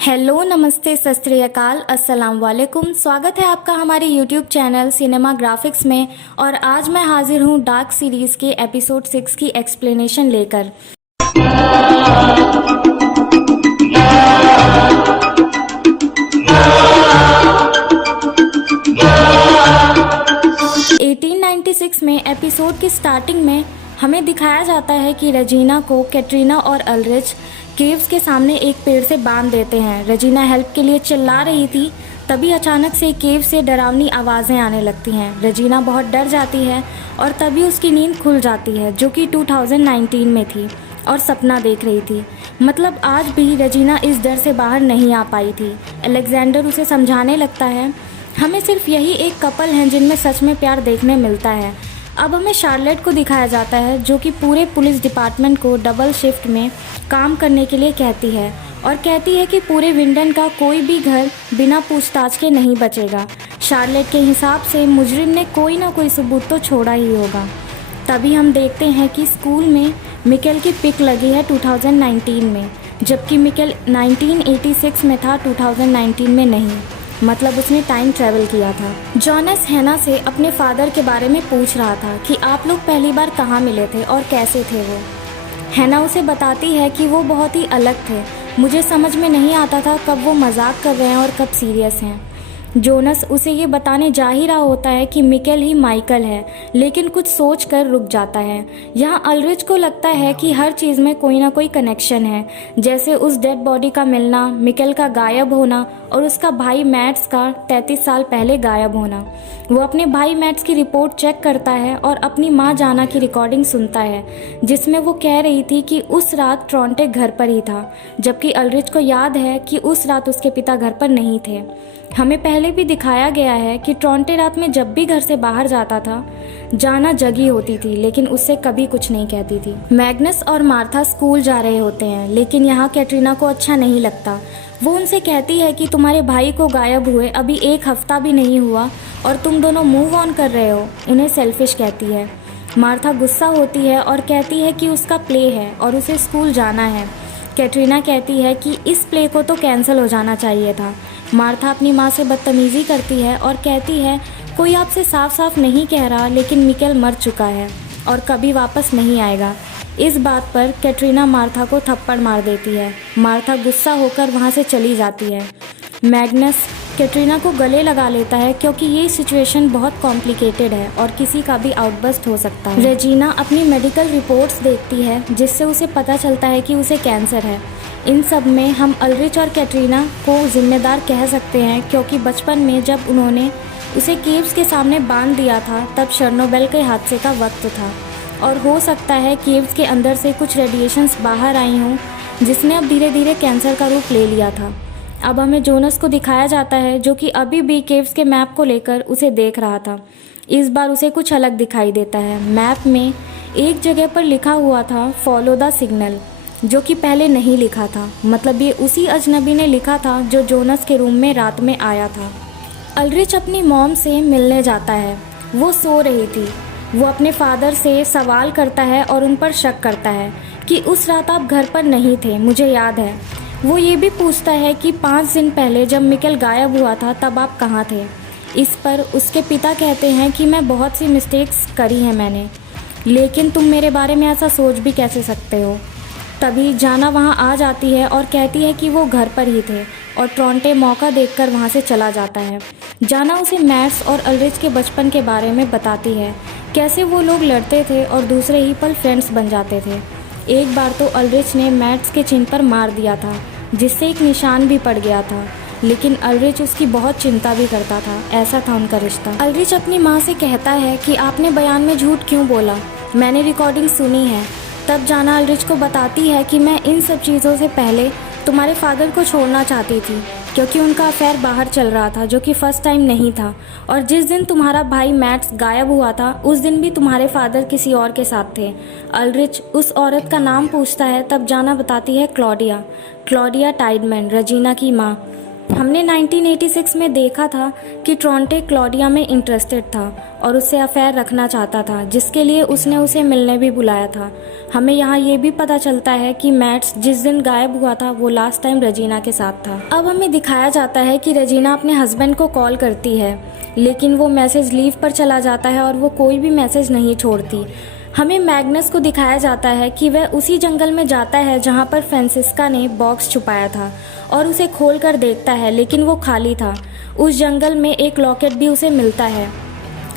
Hello, नमस्ते, सत श्री अकाल, अस्सलाम वालेकुम। स्वागत है आपका हमारे यूट्यूब चैनल सिनेमा ग्राफिक्स में। और आज मैं हाजिर हूँ डार्क सीरीज़ के एपिसोड 6 की एक्सप्लेनेशन लेकर। 1896 में एपिसोड की स्टार्टिंग में हमें दिखाया जाता है कि रजीना को कैटरीना और अल्ड्रिच केव्स के सामने एक पेड़ से बांध देते हैं। रजीना हेल्प के लिए चिल्ला रही थी, तभी अचानक से केव से डरावनी आवाज़ें आने लगती हैं। रजीना बहुत डर जाती है और तभी उसकी नींद खुल जाती है, जो कि 2019 में थी और सपना देख रही थी। मतलब आज भी रजीना इस डर से बाहर नहीं आ पाई थी। अलेक्जेंडर उसे समझाने लगता है, हमें सिर्फ यही एक कपल हैं जिनमें सच में प्यार देखने मिलता है। अब हमें शार्लेट को दिखाया जाता है, जो कि पूरे पुलिस डिपार्टमेंट को डबल शिफ्ट में काम करने के लिए कहती है और कहती है कि पूरे विंडन का कोई भी घर बिना पूछताछ के नहीं बचेगा। शार्लेट के हिसाब से मुजरिम ने कोई ना कोई सबूत तो छोड़ा ही होगा। तभी हम देखते हैं कि स्कूल में मिकेल की पिक लगी है 2019 में, जबकि मिकेल 1986 में था, 2019 में नहीं। मतलब उसने टाइम ट्रैवल किया था। जॉनस हैना से अपने फादर के बारे में पूछ रहा था कि आप लोग पहली बार कहाँ मिले थे और कैसे थे वो। हैना उसे बताती है कि वो बहुत ही अलग थे, मुझे समझ में नहीं आता था कब वो मजाक कर रहे हैं और कब सीरियस हैं। जोनस उसे ये बताने जा ही रहा होता है कि मिकेल ही माइकल है, लेकिन कुछ सोच कर रुक जाता है। यहाँ अल्ड्रिच को लगता है कि हर चीज़ में कोई ना कोई कनेक्शन है, जैसे उस डेड बॉडी का मिलना, मिकेल का गायब होना और उसका भाई मैट्स का 33 साल पहले गायब होना। वो अपने भाई मैट्स की रिपोर्ट चेक करता है और अपनी माँ जाना की रिकॉर्डिंग सुनता है, जिसमें वो कह रही थी कि उस रात ट्रॉन्टे घर पर ही था, जबकि अल्ड्रिच को याद है कि उस रात उसके पिता घर पर नहीं थे। हमें पहले भी दिखाया गया है कि ट्रॉन्टे रात में जब भी घर से बाहर जाता था, जाना जगी होती थी, लेकिन उससे कभी कुछ नहीं कहती थी। मैग्नस और मार्था स्कूल जा रहे होते हैं, लेकिन यहाँ कैटरीना को अच्छा नहीं लगता। वो उनसे कहती है कि तुम्हारे भाई को गायब हुए अभी एक हफ्ता भी नहीं हुआ और तुम दोनों मूव ऑन कर रहे हो। उन्हें सेल्फिश कहती है। मार्था गुस्सा होती है और कहती है कि उसका प्ले है और उसे स्कूल जाना है। कैटरीना कहती है कि इस प्ले को तो कैंसिल हो जाना चाहिए था। मार्था अपनी माँ से बदतमीज़ी करती है और कहती है, कोई आपसे साफ साफ नहीं कह रहा, लेकिन मिकेल मर चुका है और कभी वापस नहीं आएगा। इस बात पर कैटरीना मार्था को थप्पड़ मार देती है। मार्था गुस्सा होकर वहाँ से चली जाती है। मैग्नस कैटरीना को गले लगा लेता है क्योंकि ये सिचुएशन बहुत कॉम्प्लिकेटेड है और किसी का भी आउटबर्स्ट हो सकता है। रेजिना अपनी मेडिकल रिपोर्ट्स देखती है, जिससे उसे पता चलता है कि उसे कैंसर है। इन सब में हम अल्ड्रिच और कैटरीना को जिम्मेदार कह सकते हैं, क्योंकि बचपन में जब उन्होंने उसे केव्स के सामने बांध दिया था, तब शर्नोबेल के हादसे का वक्त था और हो सकता है केव्स के अंदर से कुछ रेडिएशंस बाहर आई हों, जिसने अब धीरे धीरे कैंसर का रूप ले लिया था। अब हमें जोनस को दिखाया जाता है, जो कि अभी भी केव्स के मैप को लेकर उसे देख रहा था। इस बार उसे कुछ अलग दिखाई देता है। मैप में एक जगह पर लिखा हुआ था फॉलो द सिग्नल, जो कि पहले नहीं लिखा था। मतलब ये उसी अजनबी ने लिखा था जो जोनस के रूम में रात में आया था। अल्ड्रिच अपनी मॉम से मिलने जाता है। वो सो रही थी। वो अपने फादर से सवाल करता है और उन पर शक करता है कि उस रात आप घर पर नहीं थे, मुझे याद है। वो ये भी पूछता है कि 5 दिन पहले जब मिकेल गायब हुआ था तब आप कहाँ थे। इस पर उसके पिता कहते हैं कि मैं बहुत सी मिस्टेक्स करी हैं मैंने, लेकिन तुम मेरे बारे में ऐसा सोच भी कैसे सकते हो। तभी जाना वहाँ आ जाती है और कहती है कि वो घर पर ही थे और ट्रॉन्टे मौका देखकर वहाँ से चला जाता है। जाना उसे मैट्स और अल्ड्रिच के बचपन के बारे में बताती है, कैसे वो लोग लड़ते थे और दूसरे ही पल फ्रेंड्स बन जाते थे। एक बार तो अल्ड्रिच ने मैट्स के चिन्ह पर मार दिया था, जिससे एक निशान भी पड़ गया था, लेकिन अल्ड्रिच उसकी बहुत चिंता भी करता था। ऐसा था उनका रिश्ता। अल्ड्रिच अपनी माँ से कहता है कि आपने बयान में झूठ क्यों बोला, मैंने रिकॉर्डिंग सुनी है। तब जाना अल्ड्रिच को बताती है कि मैं इन सब चीज़ों से पहले तुम्हारे फादर को छोड़ना चाहती थी, क्योंकि उनका अफेयर बाहर चल रहा था, जो कि फर्स्ट टाइम नहीं था। और जिस दिन तुम्हारा भाई मैट्स गायब हुआ था, उस दिन भी तुम्हारे फादर किसी और के साथ थे। अल्ड्रिच उस औरत का नाम पूछता है। तब जाना बताती है क्लॉडिया टाइडमैन, रजीना की माँ। हमने 1986 में देखा था कि ट्रॉन्टे क्लॉडिया में इंटरेस्टेड था और उससे अफेयर रखना चाहता था, जिसके लिए उसने उसे मिलने भी बुलाया था। हमें यहाँ ये भी पता चलता है कि मैट्स जिस दिन गायब हुआ था वो लास्ट टाइम रेजिना के साथ था। अब हमें दिखाया जाता है कि रेजिना अपने हस्बैंड को कॉल करती है, लेकिन वो मैसेज लीव पर चला जाता है और वो कोई भी मैसेज नहीं छोड़ती। हमें मैग्नस को दिखाया जाता है कि वह उसी जंगल में जाता है जहाँ पर फ्रांसिस्का ने बॉक्स छुपाया था और उसे खोल कर देखता है, लेकिन वो खाली था। उस जंगल में एक लॉकेट भी उसे मिलता है।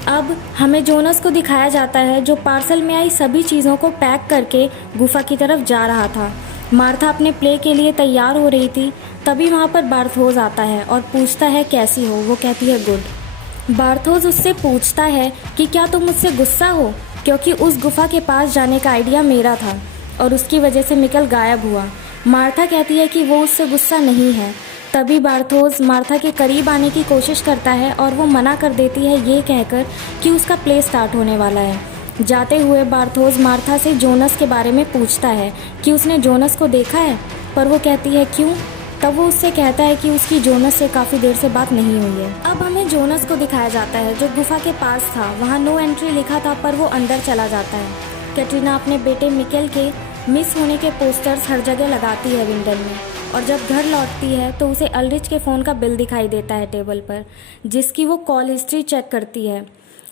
अब हमें जोनस को दिखाया जाता है जो पार्सल में आई सभी चीज़ों को पैक करके गुफा की तरफ जा रहा था। मार्था अपने प्ले के लिए तैयार हो रही थी, तभी वहाँ पर बार्थोस आता है और पूछता है कैसी हो। वो कहती है गुड। बार्थोस उससे पूछता है कि क्या तुम मुझसे गुस्सा हो, क्योंकि उस गुफा के पास जाने का आइडिया मेरा था और उसकी वजह से मिकल गायब हुआ। मार्था कहती है कि वो उससे गुस्सा नहीं है। तभी बार्थोस मार्था के करीब आने की कोशिश करता है और वो मना कर देती है ये कहकर कि उसका प्ले स्टार्ट होने वाला है। जाते हुए बार्थोस मार्था से जोनस के बारे में पूछता है कि उसने जोनस को देखा है, पर वो कहती है क्यों। तब वो उससे कहता है कि उसकी जोनस से काफ़ी देर से बात नहीं हुई है। अब हमें जोनस को दिखाया जाता है जो गुफा के पास था। वहाँ नो एंट्री लिखा था, पर वो अंदर चला जाता है। कैटरीना अपने बेटे मिकेल के मिस होने के पोस्टर्स हर जगह लगाती है विंडल में, और जब घर लौटती है तो उसे अल्रिच के फ़ोन का बिल दिखाई देता है टेबल पर, जिसकी वो कॉल हिस्ट्री चेक करती है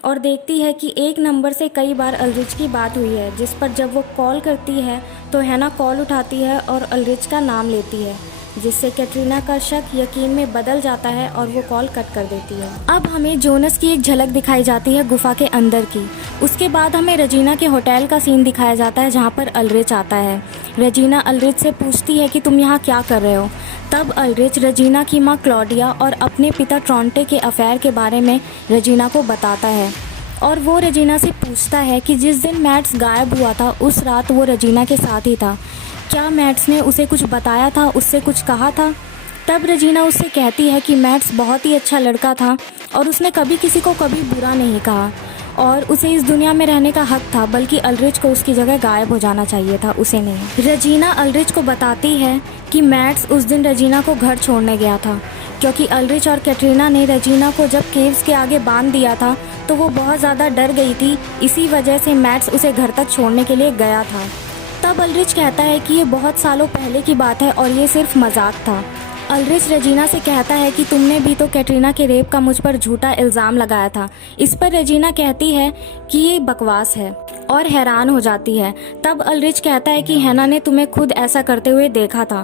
और देखती है कि एक नंबर से कई बार अल्रिच की बात हुई है, जिस पर जब वो कॉल करती है तो हैना कॉल उठाती है और अल्रिच का नाम लेती है, जिससे कैटरीना का शक यकीन में बदल जाता है और वो कॉल कट कर देती है। अब हमें जोनस की एक झलक दिखाई जाती है गुफा के अंदर की। उसके बाद हमें रेजिना के होटल का सीन दिखाया जाता है जहाँ पर अल्रिच आता है। रेजिना अल्रिच से पूछती है कि तुम यहाँ क्या कर रहे हो। तब अल्रिच रेजिना की माँ क्लॉडिया और अपने पिता ट्रॉन्टे के अफेयर के बारे में रेजिना को बताता है, और वो रेजिना से पूछता है कि जिस दिन मैट्स गायब हुआ था उस रात वो रेजिना के साथ ही था। क्या मैट्स ने उसे कुछ बताया था, उससे कुछ कहा था। तब रेजिना उससे कहती है कि मैट्स बहुत ही अच्छा लड़का था और उसने कभी किसी को कभी बुरा नहीं कहा और उसे इस दुनिया में रहने का हक था, बल्कि अल्रिच को उसकी जगह गायब हो जाना चाहिए था, उसे नहीं। रेजिना अल्रिच को बताती है कि मैट्स उस दिन रेजिना को घर छोड़ने गया था, क्योंकि अल्रिच और कैटरीना ने रेजिना को जब केव्स के आगे बांध दिया था तो वो बहुत ज़्यादा डर गई थी। इसी वजह से मैट्स उसे घर तक छोड़ने के लिए गया था। तब अल्रिच कहता है कि ये बहुत सालों पहले की बात है और ये सिर्फ मजाक था। अल्रिच रेजिना से कहता है कि तुमने भी तो कैटरीना के रेप का मुझ पर झूठा इल्ज़ाम लगाया था। इस पर रेजिना कहती है कि ये बकवास है और हैरान हो जाती है। तब अल्रिच कहता है कि हैना ने तुम्हें खुद ऐसा करते हुए देखा था।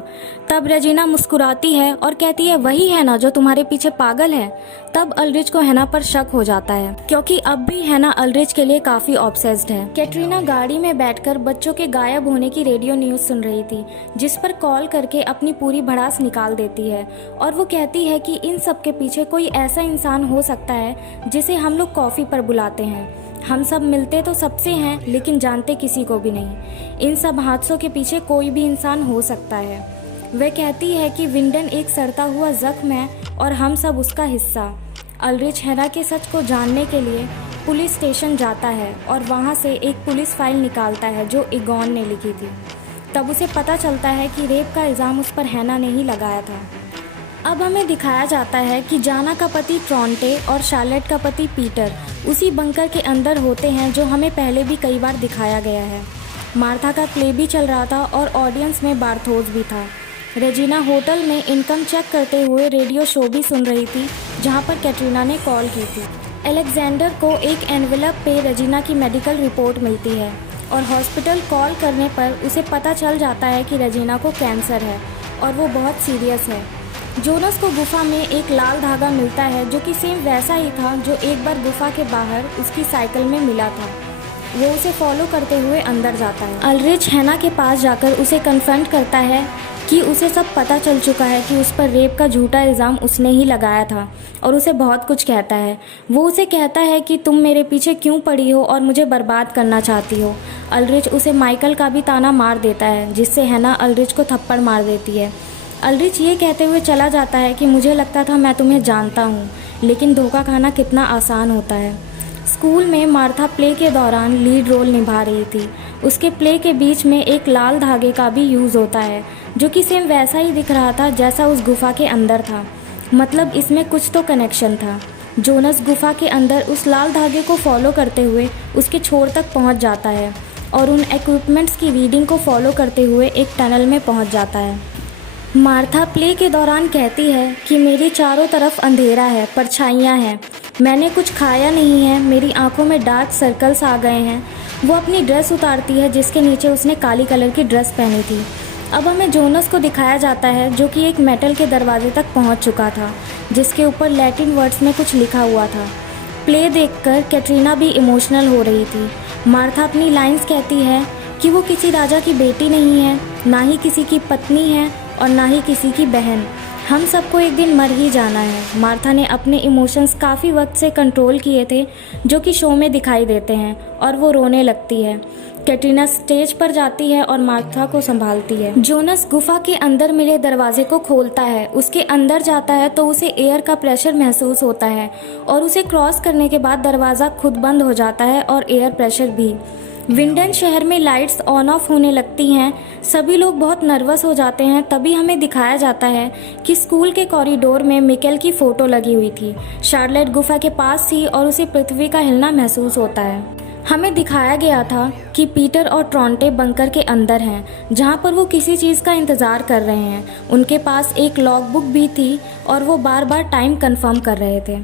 तब रेजिना मुस्कुराती है और कहती है वही हैना जो तुम्हारे पीछे पागल है। तब अल्रिच को हैना पर शक हो जाता है, क्योंकि अब भी हैना अल्रिच के लिए काफी ऑब्सेस्ड है। कैटरीना गाड़ी में बैठकर बच्चों के गायब होने की रेडियो न्यूज सुन रही थी, जिस पर कॉल करके अपनी पूरी भड़ास निकाल देती है और वो कहती है कि इन सब के पीछे कोई ऐसा इंसान हो सकता है जिसे हम लोग कॉफी पर बुलाते हैं। हम सब मिलते तो सबसे हैं, लेकिन जानते किसी को भी नहीं। इन सब हादसों के पीछे कोई भी इंसान हो सकता है। वह कहती है कि विंडन एक सड़ता हुआ जख्म है और हम सब उसका हिस्सा। अल्रिच हैना के सच को जानने के लिए पुलिस स्टेशन जाता है और वहाँ से एक पुलिस फाइल निकालता है जो इगॉन ने लिखी थी। तब उसे पता चलता है कि रेप का इल्ज़ाम उस पर हैना ने ही लगाया था। अब हमें दिखाया जाता है कि जाना का पति ट्रॉन्टे और शार्लेट का पति पीटर उसी बंकर के अंदर होते हैं जो हमें पहले भी कई बार दिखाया गया है। मार्था का प्ले भी चल रहा था और ऑडियंस में बार्थोस भी था। रेजिना होटल में इनकम चेक करते हुए रेडियो शो भी सुन रही थी जहां पर कैटरीना ने कॉल की थी। एलेक्जेंडर को एक एनवेलप पे रेजिना की मेडिकल रिपोर्ट मिलती है और हॉस्पिटल कॉल करने पर उसे पता चल जाता है कि रेजिना को कैंसर है और वो बहुत सीरियस है। जोनस को गुफा में एक लाल धागा मिलता है जो कि सेम वैसा ही था जो एक बार गुफा के बाहर उसकी साइकिल में मिला था। वो उसे फॉलो करते हुए अंदर जाता है। अल्रिच हैना के पास जाकर उसे कन्फ्रंट करता है कि उसे सब पता चल चुका है कि उस पर रेप का झूठा इल्ज़ाम उसने ही लगाया था और उसे बहुत कुछ कहता है। वो उसे कहता है कि तुम मेरे पीछे क्यों पड़ी हो और मुझे बर्बाद करना चाहती हो। अल्रिच उसे माइकल का भी ताना मार देता है, जिससे हैना अल्रिच को थप्पड़ मार देती है। अल्रिच ये कहते हुए चला जाता है कि मुझे लगता था मैं तुम्हें जानता हूँ, लेकिन धोखा खाना कितना आसान होता है। स्कूल में मार्था प्ले के दौरान लीड रोल निभा रही थी। उसके प्ले के बीच में एक लाल धागे का भी यूज़ होता है जो कि सेम वैसा ही दिख रहा था जैसा उस गुफा के अंदर था। मतलब इसमें कुछ तो कनेक्शन था। जोनस गुफा के अंदर उस लाल धागे को फॉलो करते हुए उसके छोर तक पहुंच जाता है और उन इक्विपमेंट्स की रीडिंग को फॉलो करते हुए एक टनल में पहुंच जाता है। मार्था प्ले के दौरान कहती है कि मेरी चारों तरफ अंधेरा है, परछाइयाँ हैं, मैंने कुछ खाया नहीं है, मेरी आंखों में डार्क सर्कल्स आ गए हैं। वो अपनी ड्रेस उतारती है जिसके नीचे उसने काली कलर की ड्रेस पहनी थी। अब हमें जोनस को दिखाया जाता है जो कि एक मेटल के दरवाजे तक पहुंच चुका था जिसके ऊपर लैटिन वर्ड्स में कुछ लिखा हुआ था। प्ले देखकर कैटरीना भी इमोशनल हो रही थी। मार्था अपनी लाइंस कहती है कि वो किसी राजा की बेटी नहीं है, ना ही किसी की पत्नी है और ना ही किसी की बहन। हम सबको एक दिन मर ही जाना है। मार्था ने अपने इमोशंस काफ़ी वक्त से कंट्रोल किए थे जो कि शो में दिखाई देते हैं और वो रोने लगती है। कैटरीना स्टेज पर जाती है और मार्था को संभालती है। जोनस गुफा के अंदर मिले दरवाजे को खोलता है, उसके अंदर जाता है तो उसे एयर का प्रेशर महसूस होता है और उसे क्रॉस करने के बाद दरवाज़ा खुद बंद हो जाता है और एयर प्रेशर भी। विंडन शहर में लाइट्स ऑन ऑफ होने लगती हैं, सभी लोग बहुत नर्वस हो जाते हैं। तभी हमें दिखाया जाता है कि स्कूल के कॉरिडोर में मिकेल की फ़ोटो लगी हुई थी। शार्लेट गुफा के पास थी और उसे पृथ्वी का हिलना महसूस होता है। हमें दिखाया गया था कि पीटर और ट्रॉन्टे बंकर के अंदर हैं जहां पर वो किसी चीज़ का इंतज़ार कर रहे हैं। उनके पास एक लॉग बुक भी थी और वो बार बार टाइम कंफर्म कर रहे थे।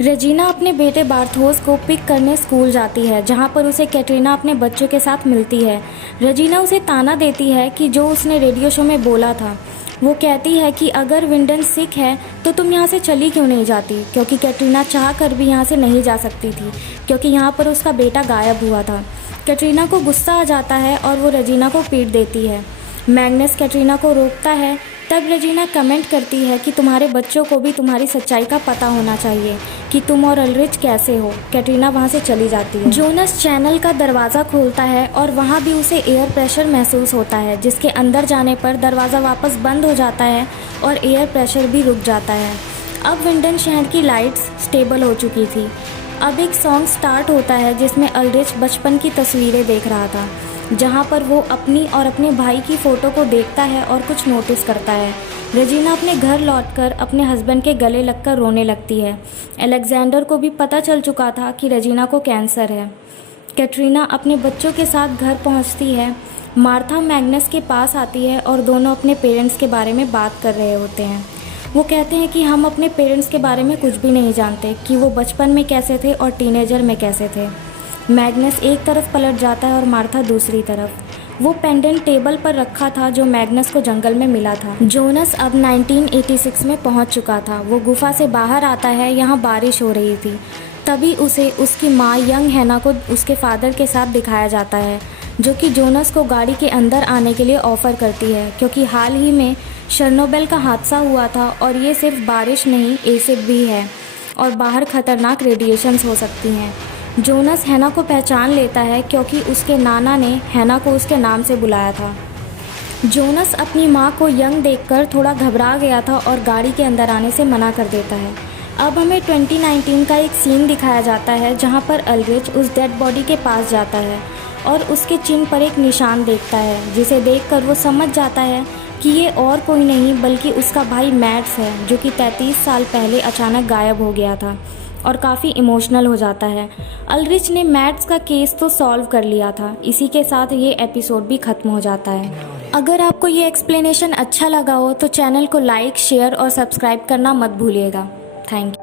रेजिना अपने बेटे बार्थोस को पिक करने स्कूल जाती है जहां पर उसे कैटरीना अपने बच्चों के साथ मिलती है। रेजिना उसे ताना देती है कि जो उसने रेडियो शो में बोला था। वो कहती है कि अगर विंडन सिक है तो तुम यहाँ से चली क्यों नहीं जाती, क्योंकि कैटरीना चाह कर भी यहाँ से नहीं जा सकती थी क्योंकि यहाँ पर उसका बेटा गायब हुआ था। कैटरीना को गुस्सा आ जाता है और वो रेजिना को पीट देती है। मैग्नस कैटरीना को रोकता है। तब रेजिना कमेंट करती है कि तुम्हारे बच्चों को भी तुम्हारी सच्चाई का पता होना चाहिए कि तुम और अल्रिच कैसे हो। कैटरीना वहाँ से चली जाती है। जोनस चैनल का दरवाज़ा खोलता है और वहाँ भी उसे एयर प्रेशर महसूस होता है जिसके अंदर जाने पर दरवाज़ा वापस बंद हो जाता है और एयर प्रेशर भी रुक जाता है। अब विंडन शहर की लाइट्स स्टेबल हो चुकी थी। अब एक सॉन्ग स्टार्ट होता है जिसमें अल्रिच बचपन की तस्वीरें देख रहा था जहाँ पर वो अपनी और अपने भाई की फ़ोटो को देखता है और कुछ नोटिस करता है। रेजिना अपने घर लौटकर अपने हस्बैंड के गले लगकर रोने लगती है। अलेक्जेंडर को भी पता चल चुका था कि रेजिना को कैंसर है। कैटरीना अपने बच्चों के साथ घर पहुंचती है। मार्था मैग्नस के पास आती है और दोनों अपने पेरेंट्स के बारे में बात कर रहे होते हैं। वो कहते हैं कि हम अपने पेरेंट्स के बारे में कुछ भी नहीं जानते कि वो बचपन में कैसे थे और टीनेजर में कैसे थे। मैग्नस एक तरफ पलट जाता है और मार्था दूसरी तरफ। वो पेंडेंट टेबल पर रखा था जो मैग्नस को जंगल में मिला था। जोनस अब 1986 में पहुंच चुका था। वो गुफा से बाहर आता है, यहाँ बारिश हो रही थी। तभी उसे उसकी माँ यंग हैना को उसके फादर के साथ दिखाया जाता है जो कि जोनस को गाड़ी के अंदर आने के लिए ऑफ़र करती है क्योंकि हाल ही में शर्नोबेल का हादसा हुआ था और ये सिर्फ बारिश नहीं एसिड भी है और बाहर खतरनाक रेडिएशंस हो सकती हैं। जोनस हैना को पहचान लेता है क्योंकि उसके नाना ने हैना को उसके नाम से बुलाया था। जोनस अपनी माँ को यंग देखकर थोड़ा घबरा गया था और गाड़ी के अंदर आने से मना कर देता है। अब हमें 2019 का एक सीन दिखाया जाता है जहाँ पर अल्रिच उस डेड बॉडी के पास जाता है और उसके चिन्ह पर एक निशान देखता है जिसे देखकर वो समझ जाता है कि ये और कोई नहीं बल्कि उसका भाई मैट्स है जो कि 33 साल पहले अचानक गायब हो गया था और काफ़ी इमोशनल हो जाता है। अल्रिच ने मैट्स का केस तो सॉल्व कर लिया था। इसी के साथ ये एपिसोड भी ख़त्म हो जाता है। अगर आपको ये एक्सप्लेनेशन अच्छा लगा हो तो चैनल को लाइक, शेयर और सब्सक्राइब करना मत भूलिएगा। Thank you.